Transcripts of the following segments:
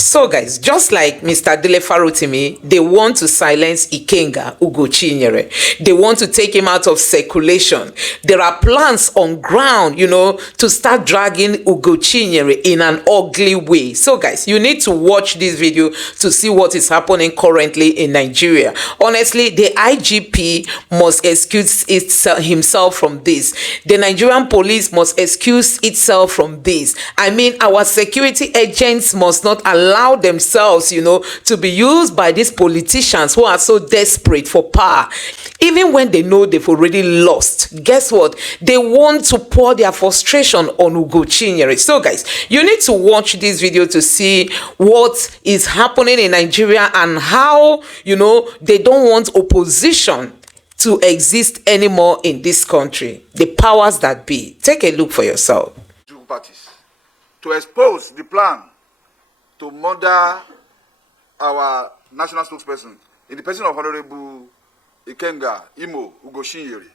So guys, just like Mr. Dele Farotimi, they want to silence Ikenga, Ugochinyere. They want to take him out of circulation. There are plans on ground, to start dragging Ugochinyere in an ugly way. So guys, you need to watch this video to see what is happening currently in Nigeria. Honestly, the IGP must excuse himself from this. The Nigerian police must excuse itself from this. I mean, our security agents must not allow themselves, to be used by these politicians who are so desperate for power. Even when they know they've already lost, guess what? They want to pour their frustration on Ugochinyere. So guys, you need to watch this video to see what is happening in Nigeria and how, they don't want opposition to exist anymore in this country. The powers that be. Take a look for yourself. Two parties to expose the plan to murder our national spokesperson in the person of Honorable Ikenga, Ugochinyere.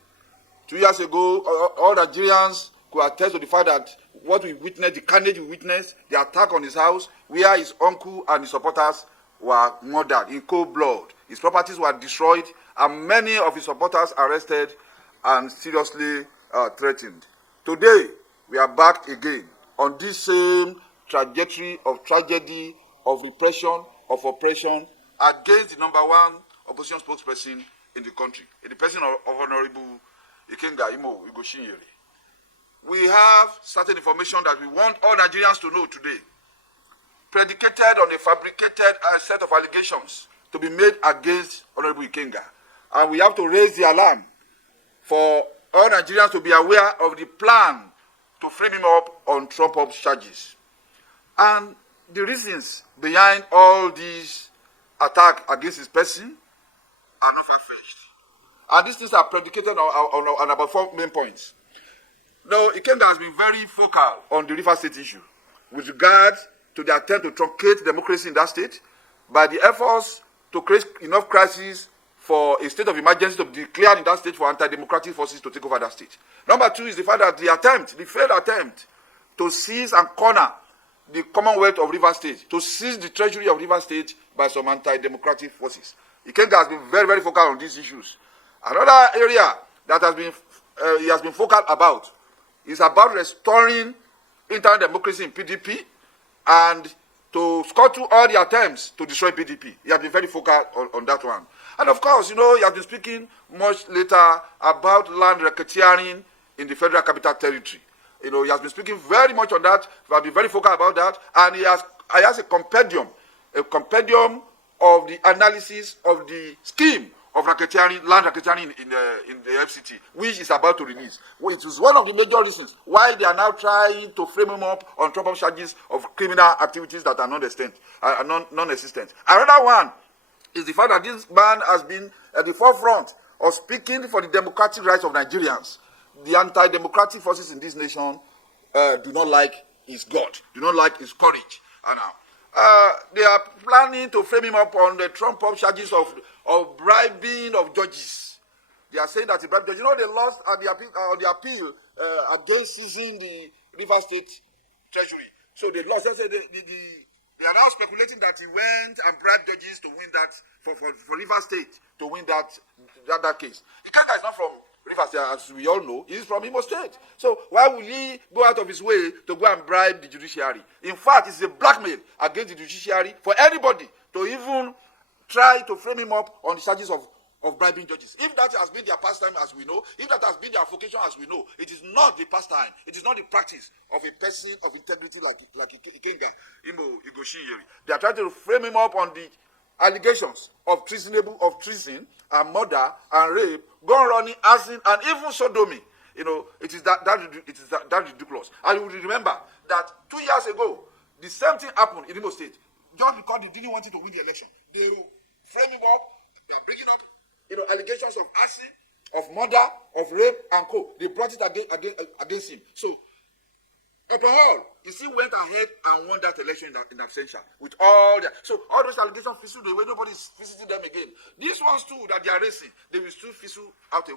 2 years ago, all Nigerians could attest to the fact that what we witnessed, the carnage we witnessed, the attack on his house, where his uncle and his supporters were murdered in cold blood. His properties were destroyed, and many of his supporters arrested and seriously threatened. Today, we are back again on this same trajectory of tragedy, of repression, of oppression against the number one opposition spokesperson in the country, in the person of Honorable Ikenga Ugochinyere. We have certain information that we want all Nigerians to know today, predicated on a fabricated set of allegations to be made against Honorable Ikenga. And we have to raise the alarm for all Nigerians to be aware of the plan to frame him up on Trump-up charges. And the reasons behind all these attacks against his person are not far-fetched. And these things are predicated on about 4 main points. Now, Ikenga has been very focal on the River State issue with regard to the attempt to truncate democracy in that state by the efforts to create enough crisis for a state of emergency to be declared in that state for anti-democratic forces to take over that state. Number 2 is the fact that the failed attempt to seize and corner the Commonwealth of River State, to seize the treasury of River State by some anti-democratic forces. Ikenga has been very, very focal on these issues. Another area that he has been focal about is about restoring internal democracy in PDP and to scuttle all the attempts to destroy PDP. He has been very focal on that one. And of course, he has been speaking much later about land racketeering in the Federal Capital Territory. He has been speaking very much on that. He has been very focal about that. And he has a compendium of the analysis of the scheme of racketeering, land racketeering in the FCT, which is about to release. It is one of the major reasons why they are now trying to frame him up on Trump charges of criminal activities that are non-existent. Another one is the fact that this man has been at the forefront of speaking for the democratic rights of Nigerians. The anti-democratic forces in this nation do not like his guts, do not like his courage. And now, they are planning to frame him up on the Trump-up charges of bribing of judges. They are saying that he bribed judges. They lost at the appeal against seizing the River State Treasury. So they lost. They are now speculating that he went and bribed judges to win that, for River State to win that case. Ikenga is not from River State, as we all know. He is from Imo State. So why will he go out of his way to go and bribe the judiciary? In fact, it's a blackmail against the judiciary for anybody to even try to frame him up on the charges of bribing judges. If that has been their pastime, as we know, if that has been their vocation, as we know, it is not the pastime. It is not the practice of a person of integrity like Ikenga, Ugochinyere. They are trying to frame him up on the allegations of treason and murder and rape, gun running, arson, and even sodomy. It is that ridiculous. And you will remember that 2 years ago, the same thing happened in Imo State. Just because they didn't want him to win the election, they frame him up. They are bringing up, allegations of arson, of murder, of rape, and co. They brought it against him. So Upholding, he still went ahead and won that election in absentia with all that. So all those allegations fizzled away. Nobody's visiting them again. These ones too that they are racing, they will still fizzle out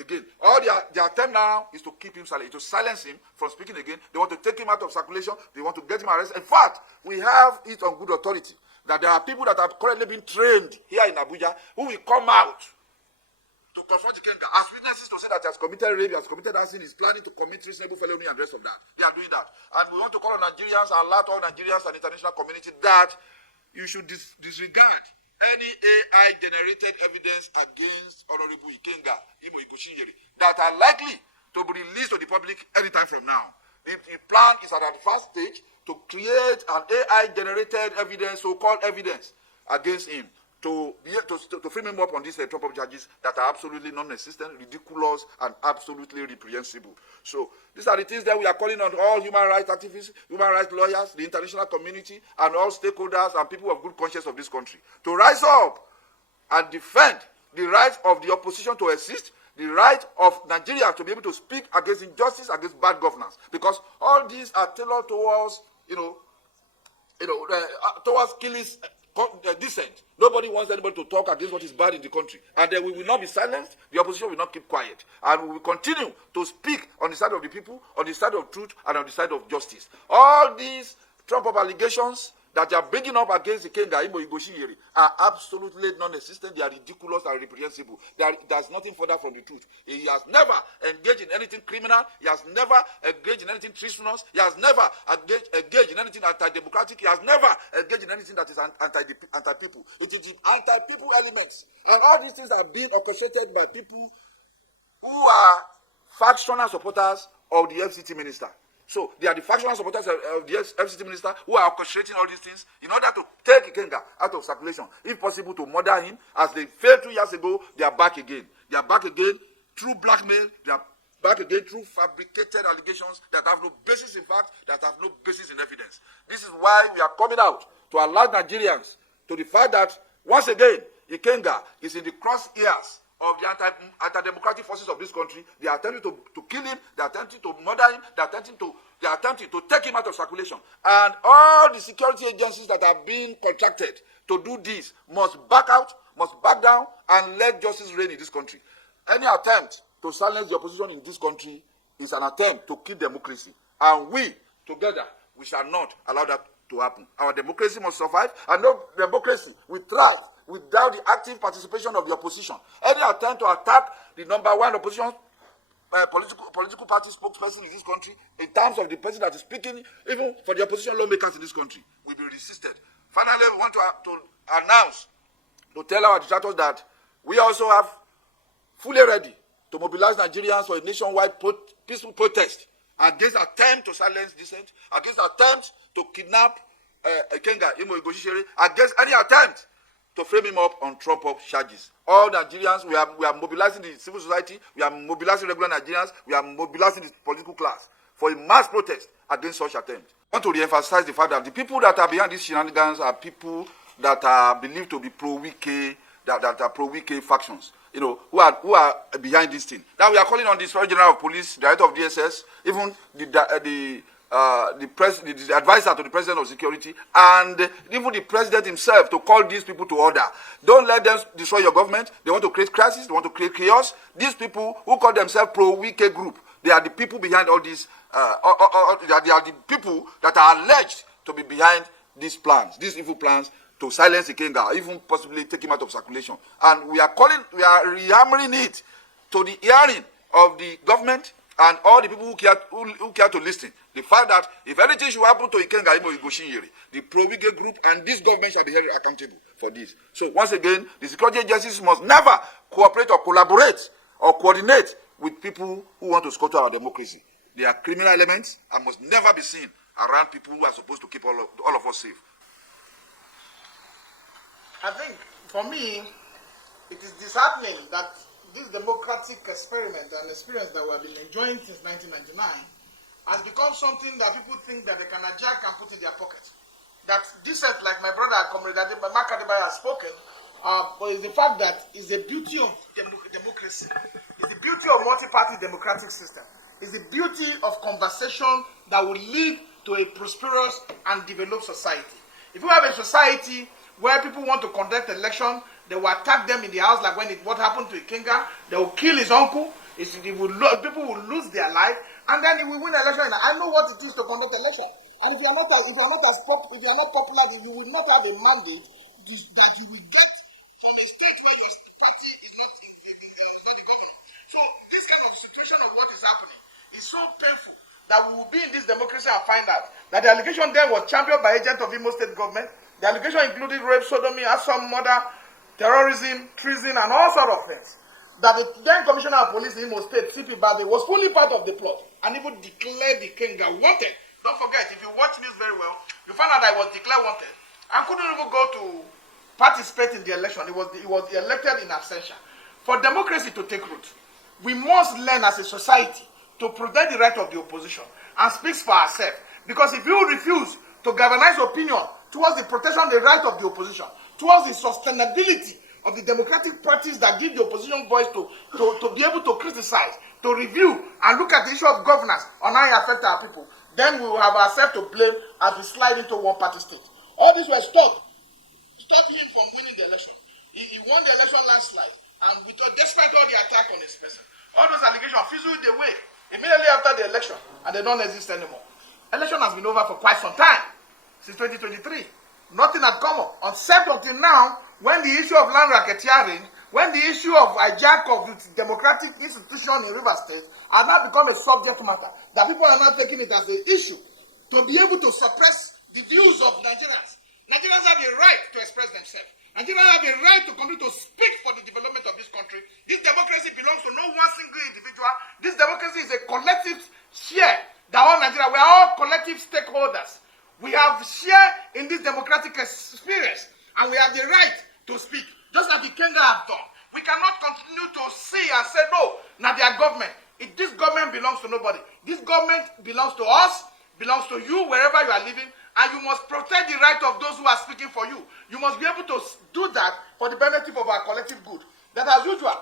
again. All their attempt now is to keep him silent, to silence him from speaking again. They want to take him out of circulation. They want to get him arrested. In fact, we have it on good authority that there are people that are currently being trained here in Abuja who will come out to confront Ikenga as witnesses to say that he has committed rape, he has committed arson, he's planning to commit reasonable felony and the rest of that. They are doing that. And we want to call on Nigerians and alert all Nigerians and international community that you should disregard any AI-generated evidence against Honorable Ikenga, Ugochinyere, that are likely to be released to the public anytime from now. The plan is at the first stage to create an AI-generated evidence, so-called evidence, against him, to frame him up on these top-up charges that are absolutely non-existent, ridiculous, and absolutely reprehensible. So these are the things that we are calling on all human rights activists, human rights lawyers, the international community, and all stakeholders and people of good conscience of this country to rise up and defend the rights of the opposition to exist, the right of Nigeria to be able to speak against injustice, against bad governance, because all these are tailored towards, towards killing dissent. Nobody wants anybody to talk against what is bad in the country. And then we will not be silenced. The opposition will not keep quiet. And we will continue to speak on the side of the people, on the side of truth, and on the side of justice. All these Trump allegations that they are bringing up against Ikenga, Ugochinyere, are absolutely non-existent. They are ridiculous and reprehensible. There's nothing further from the truth. He has never engaged in anything criminal. He has never engaged in anything treasonous. He has never engaged in anything anti-democratic. He has never engaged in anything that is anti-people. It is the anti-people elements. And all these things are being orchestrated by people who are factional supporters of the FCT minister. So they are the factional supporters of the FCT minister who are orchestrating all these things in order to take Ikenga out of circulation. If possible, to murder him. As they failed 2 years ago, they are back again. They are back again through blackmail. They are back again through fabricated allegations that have no basis in fact, that have no basis in evidence. This is why we are coming out to alert Nigerians to the fact that, once again, Ikenga is in the crosshairs of the anti-democratic forces of this country. They are attempting to kill him, they are attempting to murder him, they are attempting to take him out of circulation. And all the security agencies that are being contracted to do this must back out, must back down, and let justice reign in this country. Any attempt to silence the opposition in this country is an attempt to kill democracy. And we, together, we shall not allow that to happen. Our democracy must survive, and no democracy will thrive without the active participation of the opposition. Any attempt to attack the number one opposition political party spokesperson in this country, in terms of the person that is speaking, even for the opposition lawmakers in this country, will be resisted. Finally, we want to announce, to tell our detractors that we also have fully ready to mobilize Nigerians for a nationwide peaceful protest against attempt to silence dissent, against attempt to kidnap Ikenga, Ugochinyere, against any attempt to frame him up on Trump-up charges. All Nigerians, we are mobilizing the civil society, we are mobilizing regular Nigerians, we are mobilizing the political class for a mass protest against such attempts. I want to re-emphasize the fact that the people that are behind these shenanigans are people that are believed to be pro-Wike, that are pro-Wike factions, who are behind this thing. Now we are calling on the Inspector General of Police, Director of DSS, even the advisor to the President of Security, and even the President himself, to call these people to order. Don't let them destroy your government. They want to create crisis. They want to create chaos. These people who call themselves pro-Wike group, they are the people behind all these. They are the people that are alleged to be behind these plans, these evil plans to silence Ikenga, even possibly take him out of circulation. And we are rehammering it to the hearing of the government and all the people who care to listen. The fact that if anything should happen to Ikenga, Ugochinyere, the pro-Wike group and this government shall be held accountable for this. So once again, the security agencies must never cooperate or collaborate or coordinate with people who want to scatter our democracy. They are criminal elements and must never be seen around people who are supposed to keep all of us safe. I think, for me, it is disheartening that this democratic experiment and experience that we have been enjoying since 1999 has become something that people think that they can hijack and put in their pocket. That dissent, like my brother, Comrade Mark Adebayo, has spoken, but it's the fact that it's the beauty of democracy. It's the beauty of multi-party democratic system. It's the beauty of conversation that will lead to a prosperous and developed society. If you have a society where people want to conduct election, they will attack them in the house, like what happened to Ikenga. They will kill his uncle. People will lose their life, and then he will win election. I know what it is to conduct election. And if you are not popular, you will not have a mandate that you will get from a state where your party is not the governor. So this kind of situation of what is happening is so painful that we will be in this democracy and find out that the allegation there was championed by agents of Imo State government. The allegation included rape, sodomy, assault, murder, terrorism, treason, and all sorts of things. That the then Commissioner of Police in Imo State, CP Bade, was fully part of the plot and even declared the Ikenga wanted. Don't forget, if you watch news very well, you find out that he was declared wanted and couldn't even go to participate in the election. He was elected in absentia. For democracy to take root, we must learn as a society to protect the right of the opposition and speak for ourselves. Because if you refuse to galvanize opinion towards the protection of the right of the opposition, towards the sustainability of the democratic parties that give the opposition voice to be able to criticize, to review, and look at the issue of governance on how it affects our people, then we will have ourselves to blame as we slide into one-party state. All this was stopped him from winning the election. He won the election landslide, and despite all the attack on his person, all those allegations fizzled away immediately after the election, and they don't exist anymore. Election has been over for quite some time, since 2023. Nothing had come up, except until now, when the issue of land racketeering, when the issue of hijack of the democratic institution in Rivers State has now become a subject matter, that people are not taking it as an issue to be able to suppress the views of Nigerians. Nigerians have a right to express themselves. Nigerians have a right to continue to speak for the development of this country. This democracy belongs to no one single individual. This democracy is a collective share that all Nigeria, we are all collective stakeholders. We have share in this democratic experience, and we have the right to speak, just like Ikenga have done. We cannot continue to see and say, no, now their government. This government belongs to nobody. This government belongs to us, belongs to you, wherever you are living, and you must protect the right of those who are speaking for you. You must be able to do that for the benefit of our collective good. That as usual,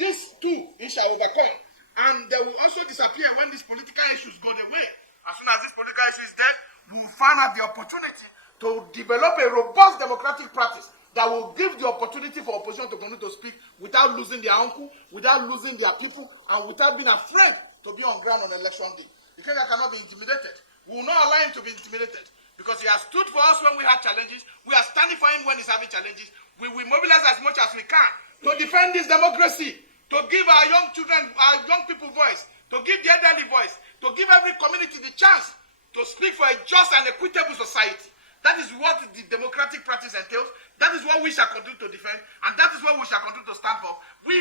this too, it shall overcome. And they will also disappear when these political issues go away. As soon as this political issue is dead, we will find out the opportunity to develop a robust democratic practice that will give the opportunity for opposition to continue to speak without losing their uncle, without losing their people, and without being afraid to be on ground on election day. The Kenya cannot be intimidated. We will not allow him to be intimidated because he has stood for us when we had challenges. We are standing for him when he's having challenges. We will mobilize as much as we can to defend this democracy, to give our young children, our young people voice, to give the elderly voice, to give every community the chance to speak for a just and equitable society. That is what the democratic practice entails. That is what we shall continue to defend, and that is what we shall continue to stand for. We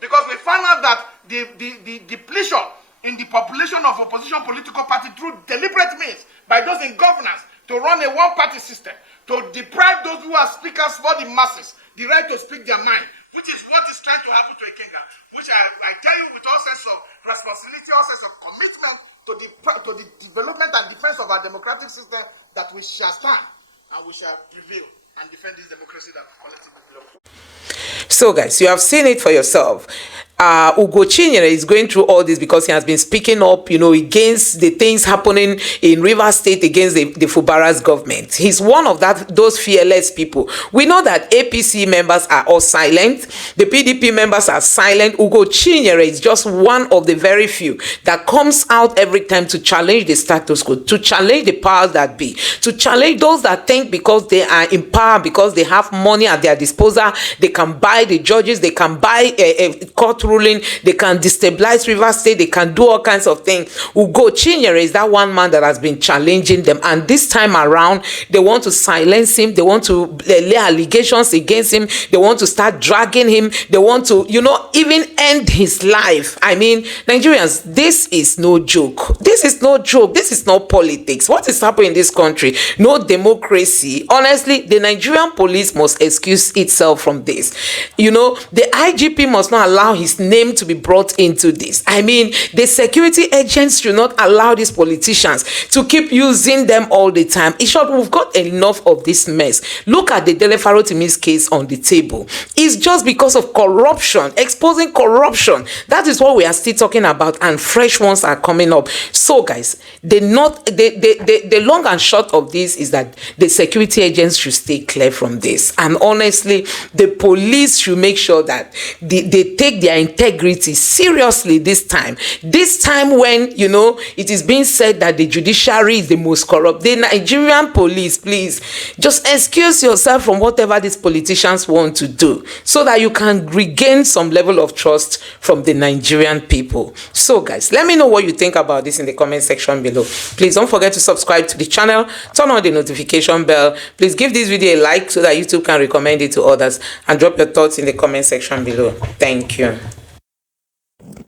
because we found out that the depletion in the population of opposition political party through deliberate means by those in governance to run a one-party system, to deprive those who are speakers for the masses the right to speak their mind, which is what is trying to happen to Ikenga, which I tell you with all sense of responsibility, all sense of commitment to the development and defense of our democratic system, that we shall stand and we shall prevail and defend this democracy that collectively belongs. So guys, you have seen it for yourself. Ugochinyere is going through all this because he has been speaking up, against the things happening in Rivers State against the Fubara's government. He's one of those fearless people. We know that APC members are all silent. The PDP members are silent. Ugochinyere is just one of the very few that comes out every time to challenge the status quo, to challenge the powers that be, to challenge those that think because they are in power, because they have money at their disposal, they can buy the judges, they can buy a court ruling, they can destabilize Rivers State, they can do all kinds of things. Ugochinyere is that one man that has been challenging them, and this time around they want to silence him, they want to lay allegations against him, they want to start dragging him, they want to even end his life. I mean, Nigerians, this is no joke. This is no joke. This is not politics. What is happening in this country? No democracy. Honestly, the Nigerian police must excuse itself from this. The IGP must not allow his name to be brought into this. I mean, the security agents should not allow these politicians to keep using them all the time. In short, we've got enough of this mess. Look at the Dele-Farotimi's case on the table. It's just because of corruption, exposing corruption. That is what we are still talking about, and fresh ones are coming up. So guys, the long and short of this is that the security agents should stay clear from this, and honestly, the police should make sure that they take their integrity seriously this time when, you know, it is being said that the judiciary is the most corrupt. The Nigerian police, please just excuse yourself from whatever these politicians want to do, so that you can regain some level of trust from the Nigerian people. So guys, let me know what you think about this in the comment section below. Please don't forget to subscribe to the channel, turn on the notification bell. Please give this video a like so that YouTube can recommend it to others, and drop your thoughts in the comment section below. Thank you.